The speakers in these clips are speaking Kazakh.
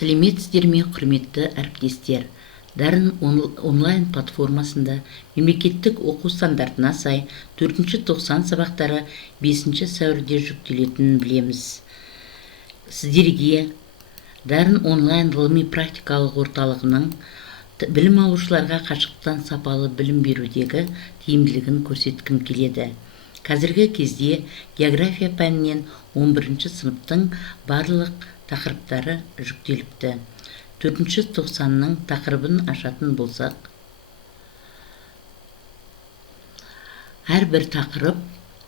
Сәлеметсіздер ме, құрметті әріптестер. Дарын онлайн платформасында мемлекеттік оқу стандартына сай 4-90 сабақтары 5 сәуірде жүктелетінін білеміз. Сіздерге Дарын онлайн ғылыми-практикалық орталығының білім алушыларға қашықтан сапалы білім берудегі тиімділігін көрсеткім келеді. Қазіргі кезде география пәнінен 11 сыныптың барлық тақырыптары жүктеліпті. 4-90-ның тақырыбын ашатын болсақ, әрбір тақырып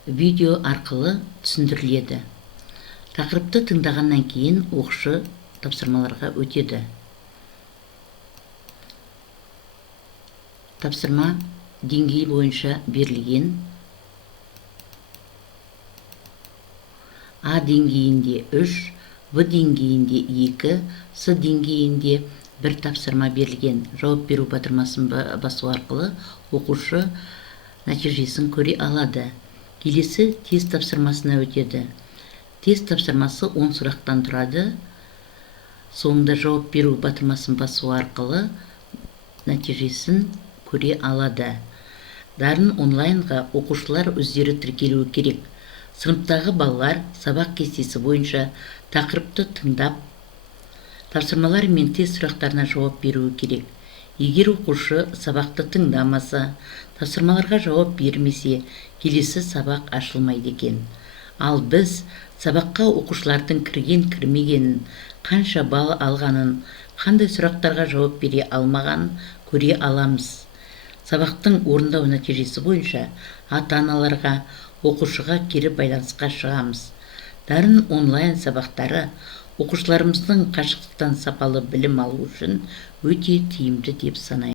видео арқылы түсіндіріледі. Тақырыпты тыңдағаннан кейін оқушы тапсырмаларға өтеді. Тапсырма деңгей бойынша берілген. А деңгейінде 3, В деңгейінде 2, С деңгейінде 1 тапсырма берілген. Жауап беру батырмасын басу арқылы оқушы нәтижесін көре алады. Келесі тест тапсырмасына өтеді. Тест тапсырмасы 10 сұрақтан тұрады. Соңында жауап беру батырмасын басу арқылы нәтижесін көре алады. Дарын онлайнға оқушылар өздері тіркелуі керек. Сыныптағы балалар сабақ кестесі бойынша тақырыпты тыңдап, тапсырмалар мен тест сұрақтарына жауап беруі керек. Егер оқушы сабақты тыңдамаса, тапсырмаларға жауап бермесе, келесі сабақ ашылмайды екен. Ал біз сабаққа оқушылардың кірген-кірмегенін, қанша балл алғанын, қандай сұрақтарға жауап бере алмағанын көре аламыз. Сабақтың орындау нәтижесі бойынша ата-аналарға, оқушыға кері байланысқа шығамыз. Дарын онлайн сабақтары оқушыларымыздың қашықтықтан сапалы білім алу үшін өте тиімді деп санаймын.